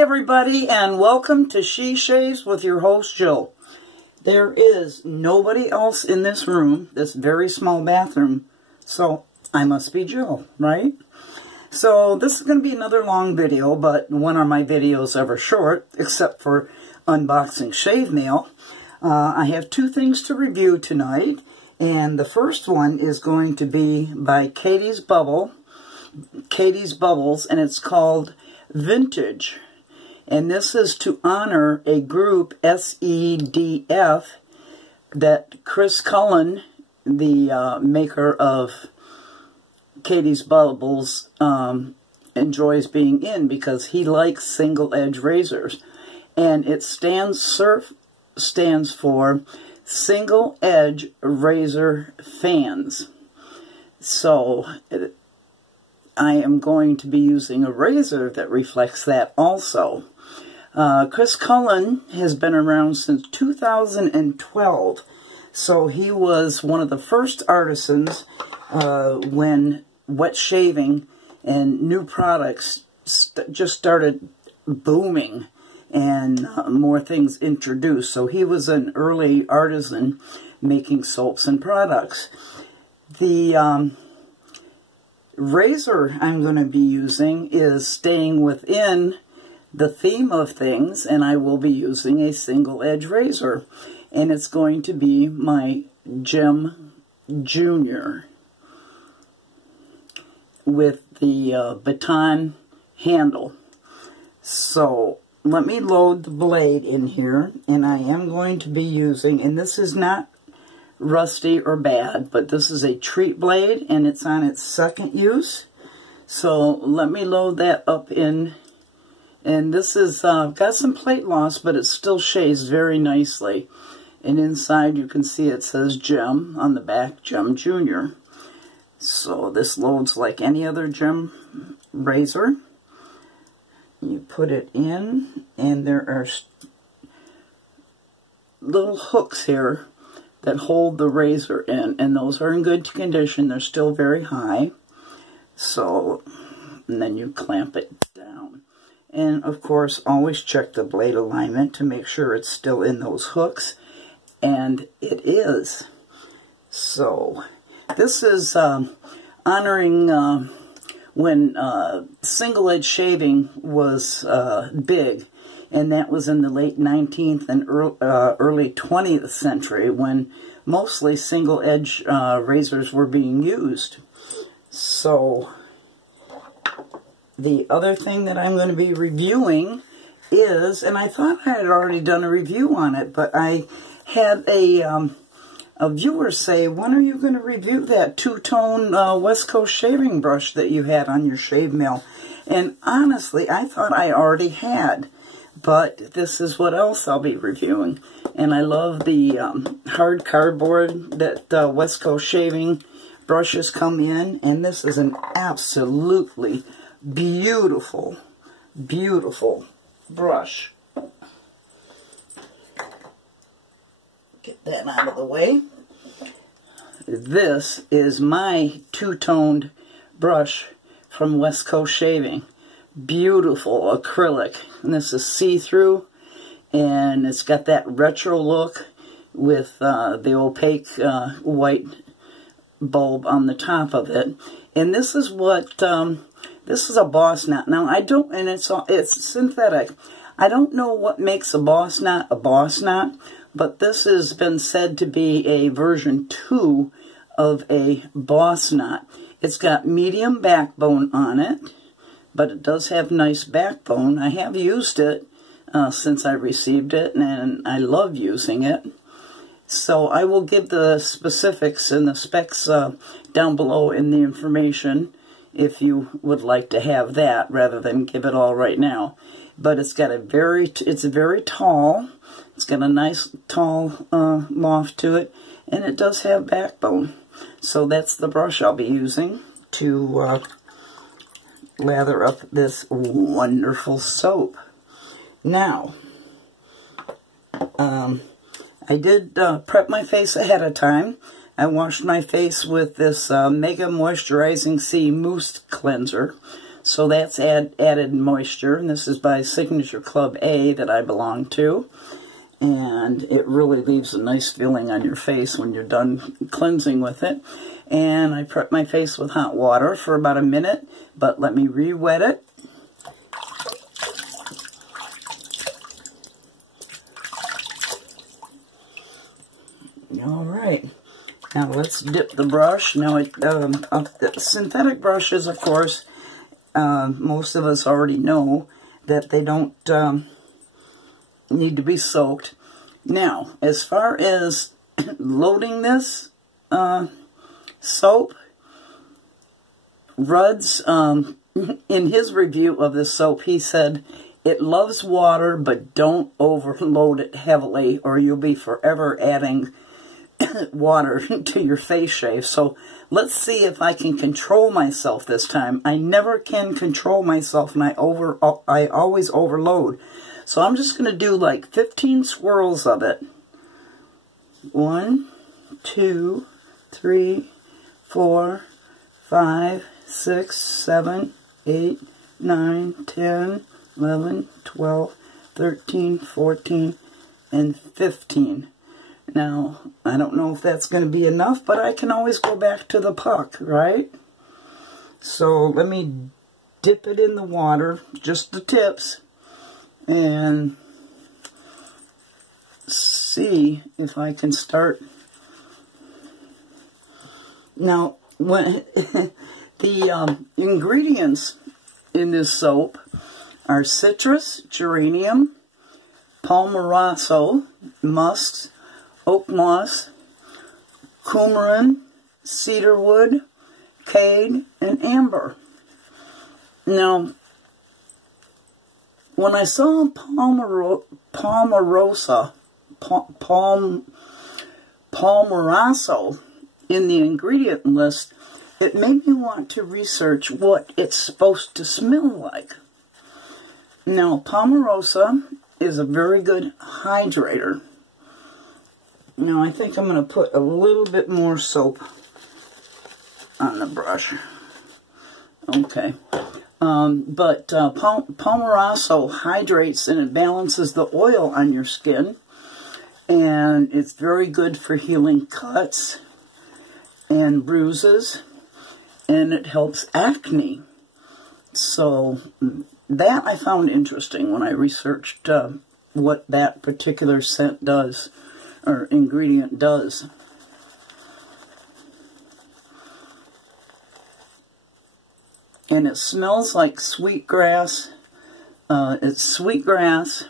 Everybody, and welcome to She Shaves with your host Jill. There is nobody else in this room, this very small bathroom, so I must be Jill, right? So this is going to be another long video, but when are my videos ever short, except for unboxing shave mail? I have two things to review tonight, and the first one is going to be by Catie's Bubbles, and it's called Vintage. And this is to honor a group, SEDF, that Chris Cullen, the maker of Catie's Bubbles, enjoys being in because he likes single-edge razors. And it stands for Single Edge Razor Fans. So I am going to be using a razor that reflects that also. Chris Cullen has been around since 2012, so he was one of the first artisans when wet shaving and new products just started booming and more things introduced. So he was an early artisan making soaps and products. The razor I'm going to be using is staying within the theme of things, and I will be using a single edge razor, and it's going to be my Gem Junior with the baton handle. So let me load the blade in here, and I am going to be using, and this is not rusty or bad, but this is a treat blade, and it's on its second use. So let me load that up in. And this is got some plate loss, but it still shaves very nicely. And inside you can see it says Gem on the back, Gem Junior. So this loads like any other Gem razor. You put it in, and there are little hooks here that hold the razor in, and those are in good condition. They're still very high. So, and then you clamp it down. And of course, always check the blade alignment to make sure it's still in those hooks. And it is. So, this is honoring when single-edge shaving was big. And that was in the late 19th and early 20th century when mostly single-edge razors were being used. So the other thing that I'm going to be reviewing is, and I thought I had already done a review on it, but I had a viewer say, when are you going to review that two-tone West Coast shaving brush that you had on your shave mail? And honestly, I thought I already had. But this is what else I'll be reviewing. And I love the hard cardboard that West Coast shaving brushes come in. And this is an absolutely beautiful, beautiful brush. Get that out of the way. This is my two-toned brush from West Coast Shaving. Beautiful acrylic, and this is see-through, and it's got that retro look with the opaque white bulb on the top of it. And this is what this is a boss knot. Now I don't, and it's synthetic. I don't know what makes a boss knot, but this has been said to be a version 2 of a boss knot. It's got medium backbone on it, but it does have nice backbone. I have used it since I received it, and I love using it. So I will give the specifics and the specs down below in the information if you would like to have that rather than give it all right now. but it's got it's very tall. It's got a nice tall loft to it, and it does have backbone. So that's the brush I'll be using to lather up this wonderful soap. Now, I did prep my face ahead of time. I washed my face with this Mega Moisturizing C Mousse Cleanser. So that's added moisture, and this is by Signature Club A that I belong to. And it really leaves a nice feeling on your face when you're done cleansing with it. And I prep my face with hot water for about a minute, but let me re-wet it. Alright, now let's dip the brush. Now, synthetic brushes, of course, most of us already know that they don't need to be soaked. Now, as far as loading this soap, Rudd's, in his review of this soap, he said, it loves water, but don't overload it heavily, or you'll be forever adding water to your face shave. So let's see if I can control myself this time. I never can control myself, and I always overload. So I'm just going to do like 15 swirls of it. 1, 2, 3, 4, 5, 6, 7, 8, 9, 10, 11, 12, 13, 14, and 15. Now, I don't know if that's going to be enough, but I can always go back to the puck, right? So let me dip it in the water, just the tips, and see if I can start. Now, when the ingredients in this soap are citrus, geranium, palmaroso, musks, oak moss, coumarin, cedarwood, cade, and amber. Now, when I saw palmaroso in the ingredient list, it made me want to research what it's supposed to smell like. Now, palmarosa is a very good hydrator. Now, I think I'm going to put a little bit more soap on the brush. Okay. But palmaroso hydrates and it balances the oil on your skin. And it's very good for healing cuts and bruises. And it helps acne. So that I found interesting when I researched what that particular scent does, or ingredient does. And it smells like sweetgrass. It's sweetgrass,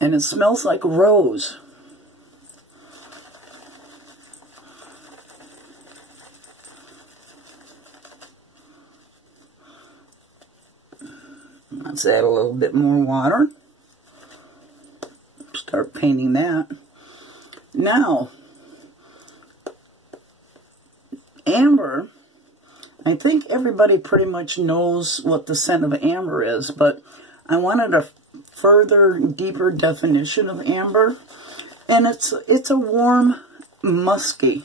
and it smells like rose. Let's add a little bit more water. Start painting that. Now, amber, I think everybody pretty much knows what the scent of amber is, but I wanted a further, deeper definition of amber, and it's a warm, musky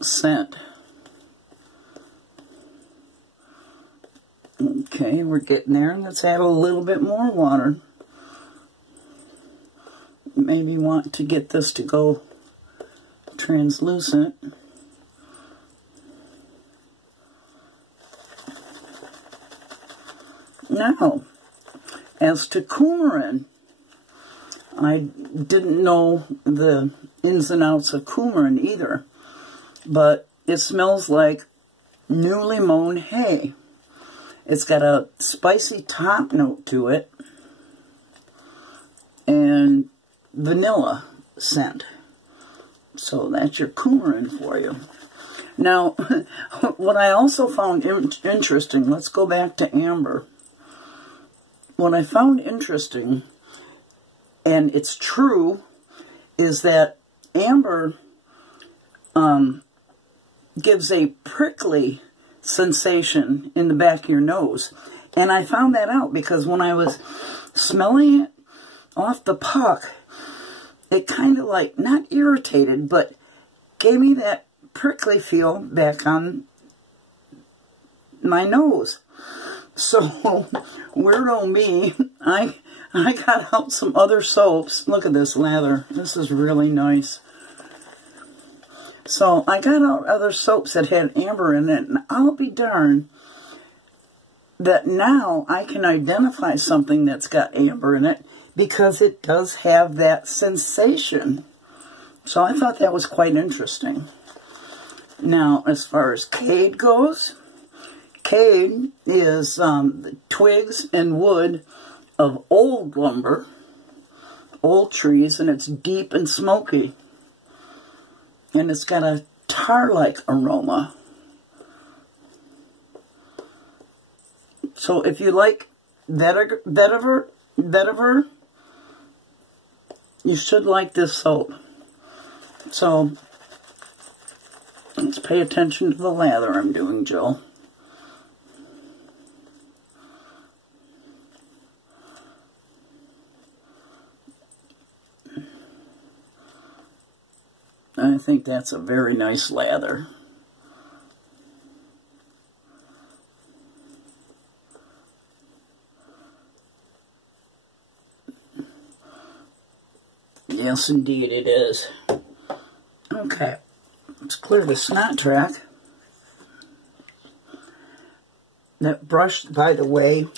scent. Okay, we're getting there. Let's add a little bit more water. Maybe want to get this to go translucent. Now, as to coumarin, I didn't know the ins and outs of coumarin either, but it smells like newly mown hay. It's got a spicy top note to it and vanilla scent. So that's your coumarin for you. Now, what I also found interesting, let's go back to amber. What I found interesting, and it's true, is that amber gives a prickly sensation in the back of your nose. And I found that out because when I was smelling it off the puck, it kind of like, not irritated, but gave me that prickly feel back on my nose. So, weirdo me, I got out some other soaps. Look at this lather. This is really nice. So, I got out other soaps that had amber in it, and I'll be darned that now I can identify something that's got amber in it because it does have that sensation. So, I thought that was quite interesting. Now, as far as Catie goes, Catie is the twigs and wood of old lumber, old trees, and it's deep and smoky. And it's got a tar-like aroma. So if you like vetiver, you should like this soap. So let's pay attention to the lather I'm doing, Jill. I think that's a very nice lather. Yes, indeed it is. Okay, let's clear the snot track. That brush, by the way,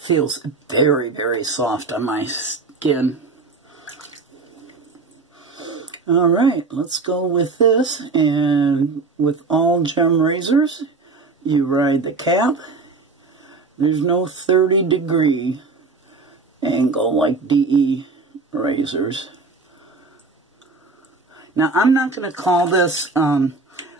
feels very, very soft on my skin. Alright, let's go with this, and with all gem razors, you ride the cap. There's no 30-degree angle like DE razors. Now, I'm not going to call this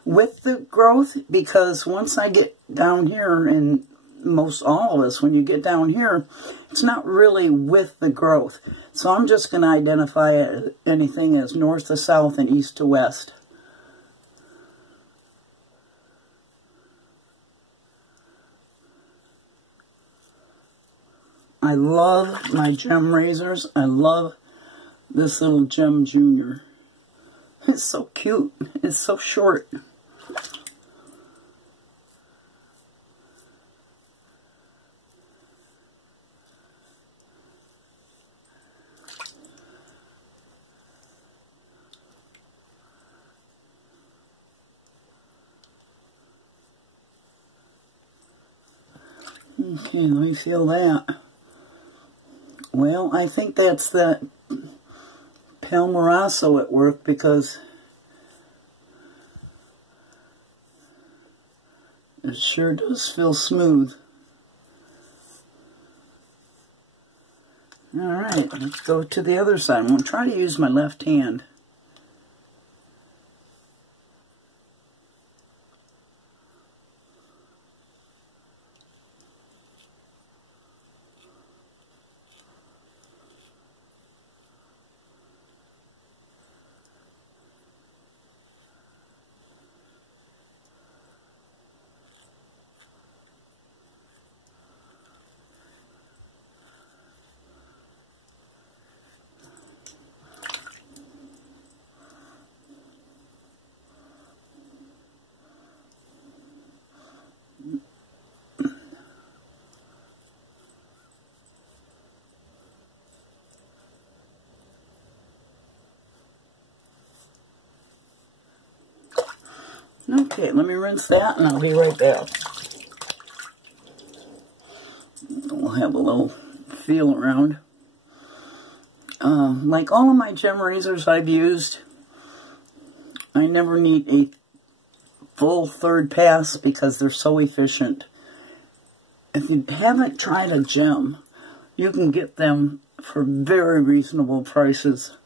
with the growth, because once I get down here, and most all of us, when you get down here, it's not really with the growth. So I'm just going to identify anything as north to south and east to west. I love my gem razors. I love this little Gem Junior. It's so cute. It's so short. Okay, let me feel that. Well, I think that's that Palmarasso at work, because it sure does feel smooth. Alright, let's go to the other side. I'm going to try to use my left hand. Okay, let me rinse that and I'll be right back. We'll have a little feel around. Like all of my gem razors I've used, I never need a full third pass because they're so efficient. If you haven't tried a gem, you can get them for very reasonable prices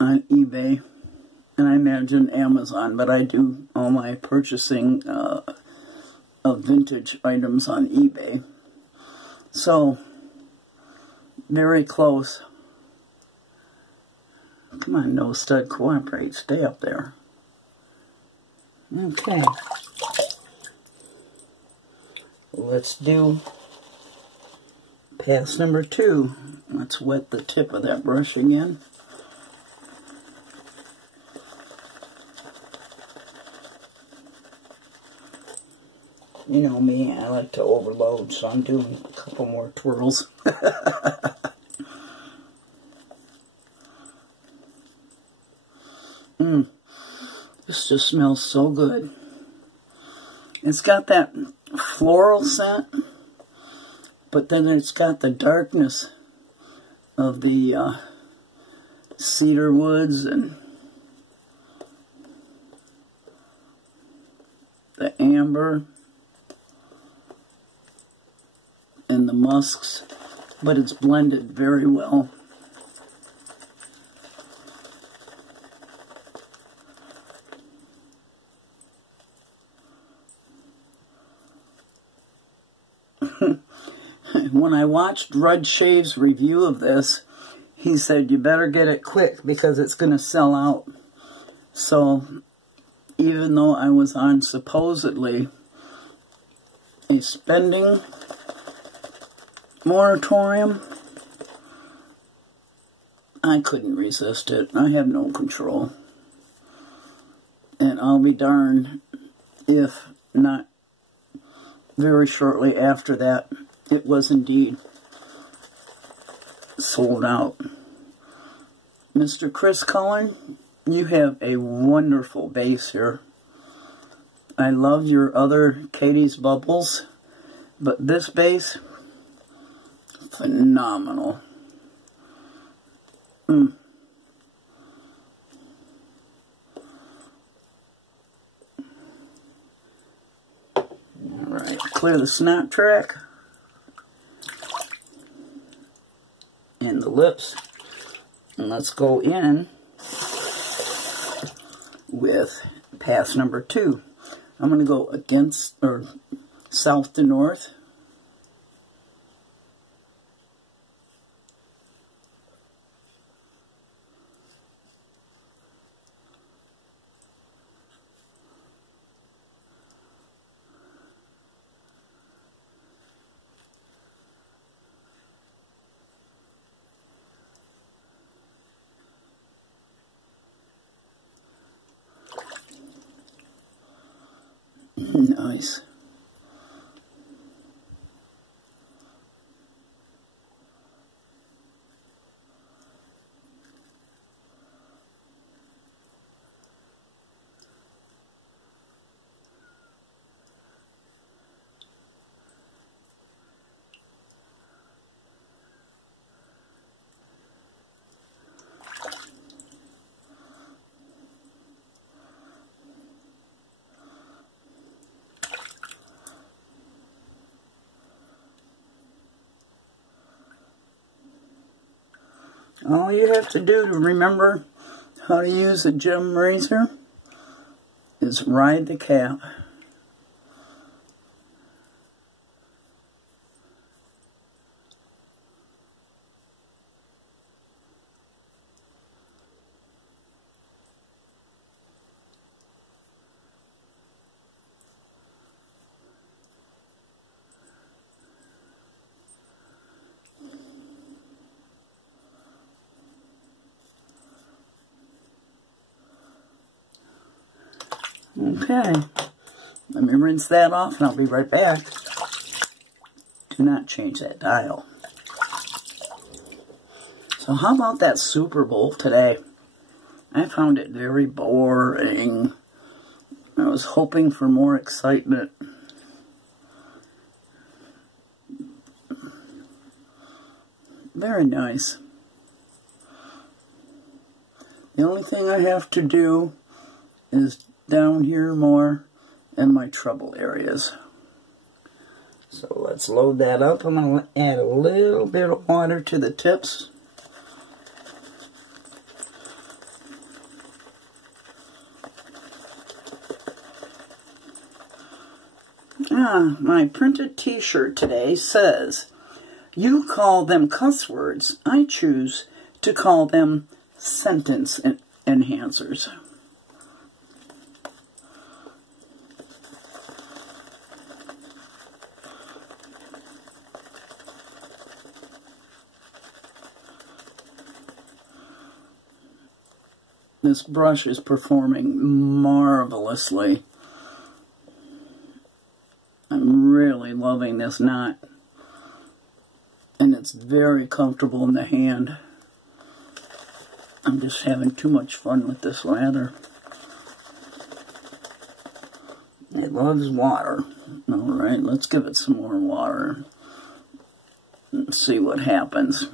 on eBay. and I imagine Amazon, but I do all my purchasing of vintage items on eBay. So, very close. Come on, no stud, cooperate. Stay up there. Okay. Let's do pass number 2. Let's wet the tip of that brush again. You know me, I like to overload, so I'm doing a couple more twirls. This just smells so good. It's got that floral scent, but then it's got the darkness of the cedar woods and the amber and the musks, but it's blended very well. When I watched Rud Shave's review of this, he said you better get it quick because it's going to sell out. So even though I was on supposedly a spending moratorium, I couldn't resist it. I have no control. And I'll be darned if not very shortly after that it was indeed sold out. Mr. Chris Cullen, you have a wonderful base here. I love your other Catie's bubbles, but this base, phenomenal. Alright, clear the snap track and the lips, and let's go in with pass number 2. I'm going to go against, or south to north. Nice. All you have to do to remember how to use a gem razor is ride the cap. Okay, let me rinse that off and I'll be right back. Do not change that dial. So how about that Super Bowl today? I found it very boring. I was hoping for more excitement. Very nice. The only thing I have to do is down here more in my trouble areas. So let's load that up. I'm going to add a little bit of water to the tips. My printed t-shirt today says, "You call them cuss words. I choose to call them sentence enhancers." This brush is performing marvelously. I'm really loving this knot. And it's very comfortable in the hand. I'm just having too much fun with this lather. It loves water. Alright, let's give it some more water and see what happens.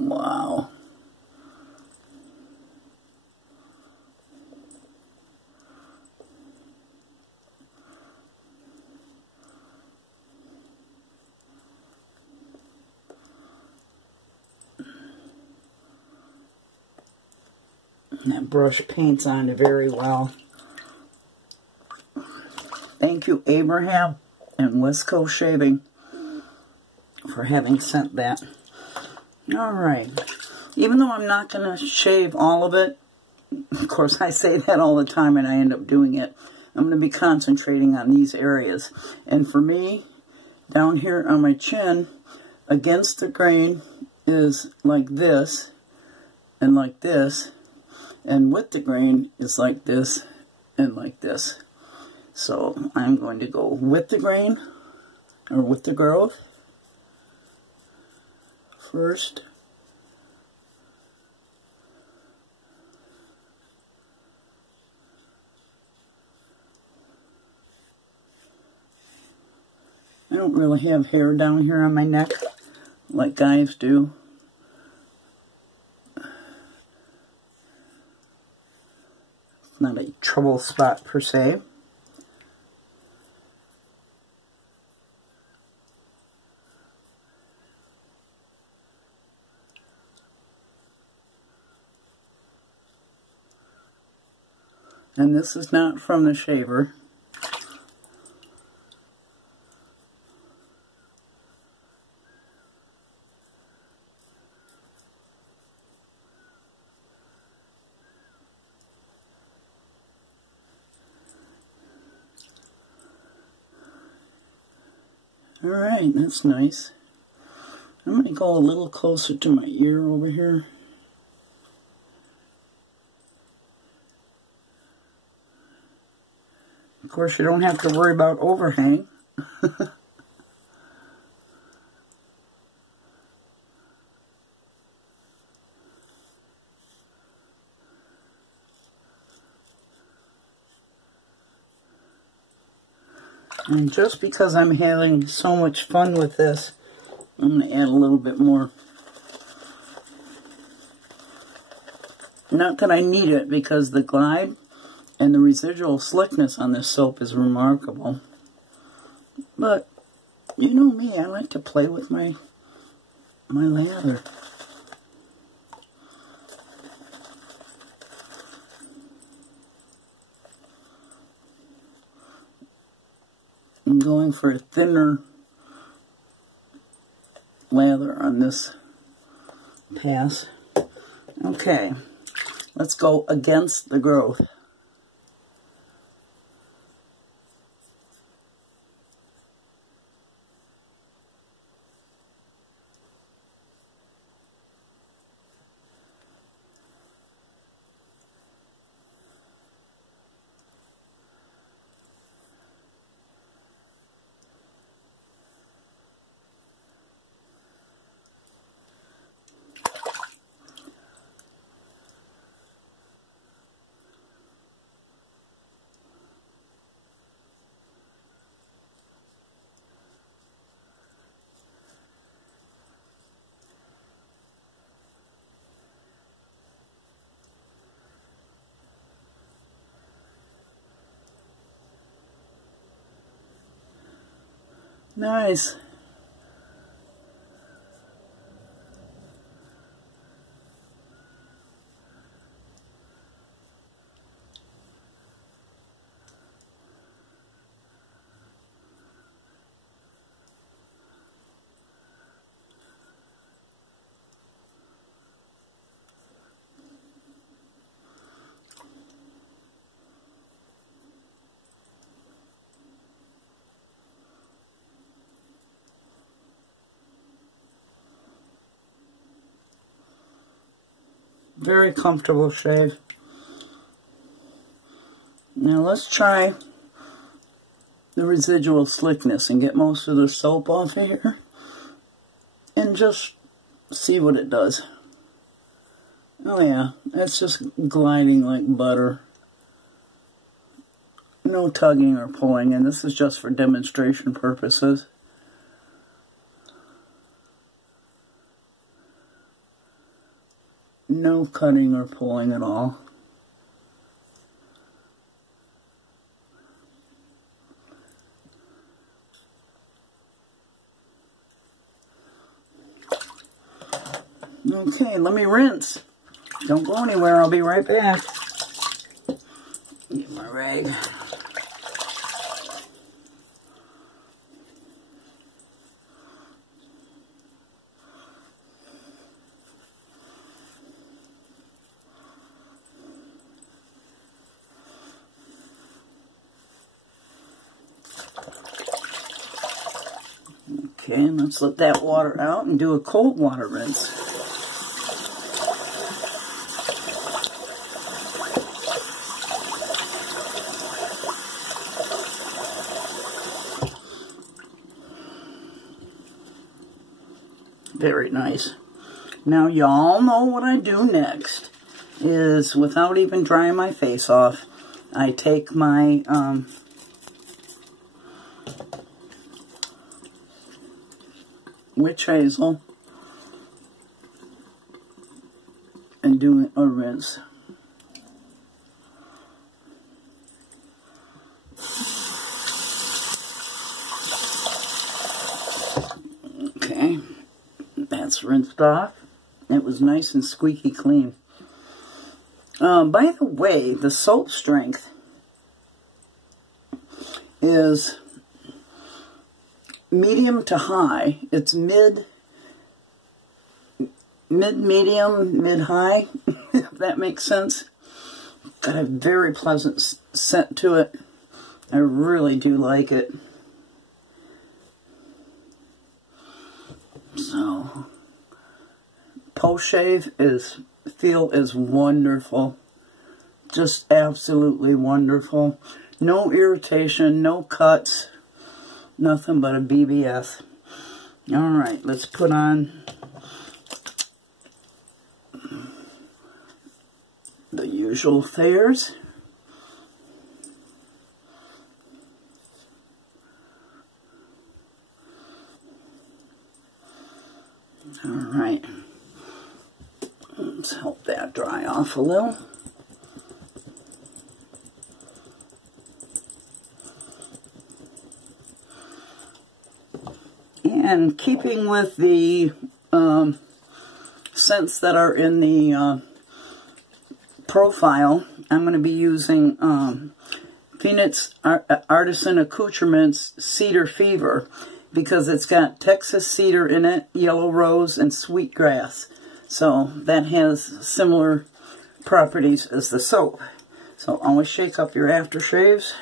Wow. That brush paints on it very well. Thank you, Abraham and West Coast Shaving, for having sent that. Alright, even though I'm not going to shave all of it, of course I say that all the time and I end up doing it, I'm going to be concentrating on these areas. And for me, down here on my chin, against the grain is like this, and like this, and with the grain is like this, and like this. So I'm going to go with the grain, or with the growth, first. I don't really have hair down here on my neck like guys do. It's not a trouble spot per se. And this is not from the shaver. Alright, that's nice. I'm going to go a little closer to my ear over here. Of course, you don't have to worry about overhang. And just because I'm having so much fun with this, I'm going to add a little bit more. Not that I need it, because the glide and the residual slickness on this soap is remarkable. But, you know me, I like to play with my lather. I'm going for a thinner lather on this pass. Okay, let's go against the growth. Nice. Very comfortable shave. Now let's try the residual slickness and get most of the soap off of here and just see what it does. Oh yeah, it's just gliding like butter. No tugging or pulling, and this is just for demonstration purposes. No cutting or pulling at all. Okay, let me rinse. Don't go anywhere, I'll be right back. Get my rag. Okay, let's let that water out and do a cold water rinse. Very nice. Now y'all know what I do next is, without even drying my face off, I take my witch hazel and do a rinse. Okay, that's rinsed off. It was nice and squeaky clean. By the way, the soap strength is medium to high. It's mid-medium, mid-high, if that makes sense. Got a very pleasant scent to it. I really do like it. So, post-shave feel is wonderful. Just absolutely wonderful. No irritation, no cuts. Nothing but a BBS. Alright, let's put on the usual fares. Alright. Let's help that dry off a little. And keeping with the scents that are in the profile, I'm going to be using Phoenix Artisan Accoutrements Cedar Fever, because it's got Texas cedar in it, yellow rose, and sweetgrass. So that has similar properties as the soap. So always shake up your aftershaves.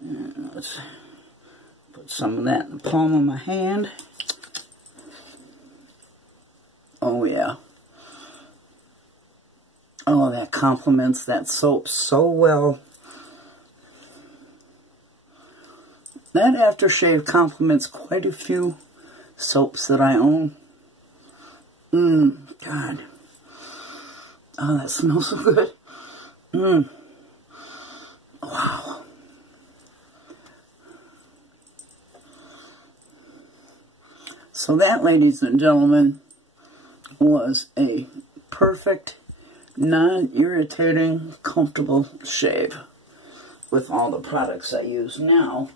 And let's put some of that in the palm of my hand. Oh yeah. Oh, that complements that soap so well. That aftershave complements quite a few soaps that I own. God. Oh, that smells so good. Wow. So that, ladies and gentlemen, was a perfect, non-irritating, comfortable shave with all the products I use now.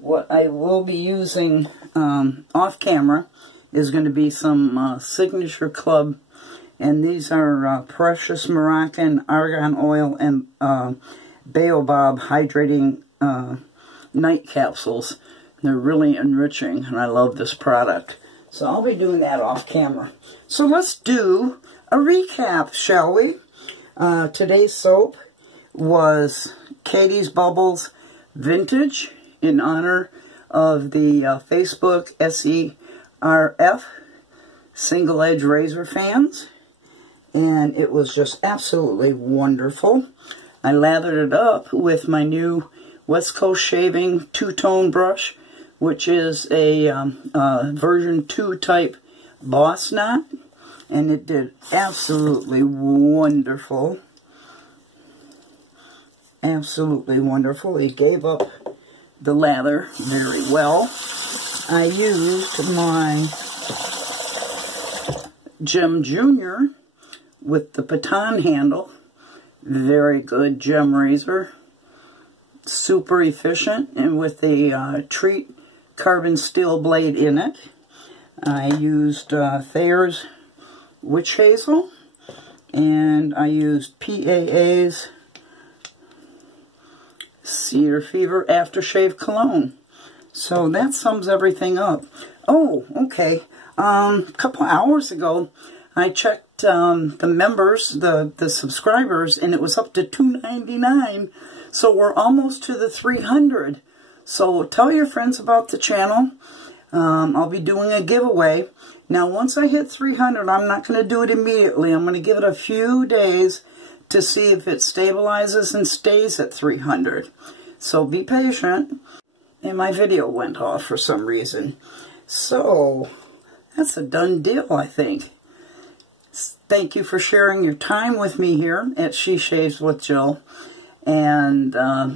what I will be using off camera is going to be some Signature Club, and these are Precious Moroccan Argan Oil and Baobab Hydrating Night Capsules. They're really enriching, and I love this product. So I'll be doing that off camera. So let's do a recap, shall we? Today's soap was Catie's Bubbles Vintage in honor of the Facebook SERF Single Edge Razor fans. And it was just absolutely wonderful. I lathered it up with my new West Coast Shaving two-tone brush, which is a version 2 type boss knot. And it did absolutely wonderful. Absolutely wonderful. It gave up the lather very well. I used my Gem Junior with the baton handle. Very good gem razor. Super efficient, and with the Treat carbon steel blade in it. I used Thayer's Witch Hazel, and I used PAA's Cedar Fever Aftershave Cologne. So that sums everything up. Oh, okay. A couple hours ago, I checked the members, the subscribers, and it was up to $2.99. So we're almost to the 300. So tell your friends about the channel. I'll be doing a giveaway. Now, once I hit 300, I'm not going to do it immediately. I'm going to give it a few days to see if it stabilizes and stays at 300. So be patient. And my video went off for some reason. So that's a done deal, I think. Thank you for sharing your time with me here at She Shaves with Jill. And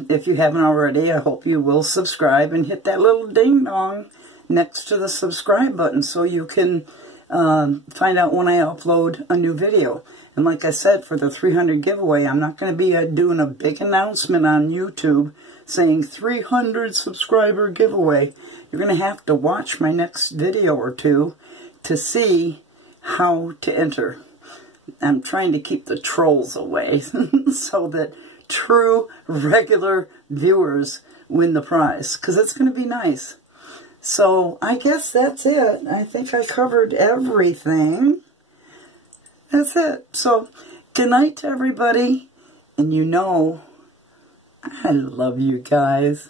if you haven't already, I hope you will subscribe and hit that little ding-dong next to the subscribe button so you can find out when I upload a new video. And like I said, for the 300 giveaway, I'm not going to be doing a big announcement on YouTube saying 300 subscriber giveaway. You're going to have to watch my next video or two to see how to enter. I'm trying to keep the trolls away so that true regular viewers win the prize, because it's going to be nice. So I guess that's it. I think I covered everything. That's it. So good night to everybody. And you know, I love you guys.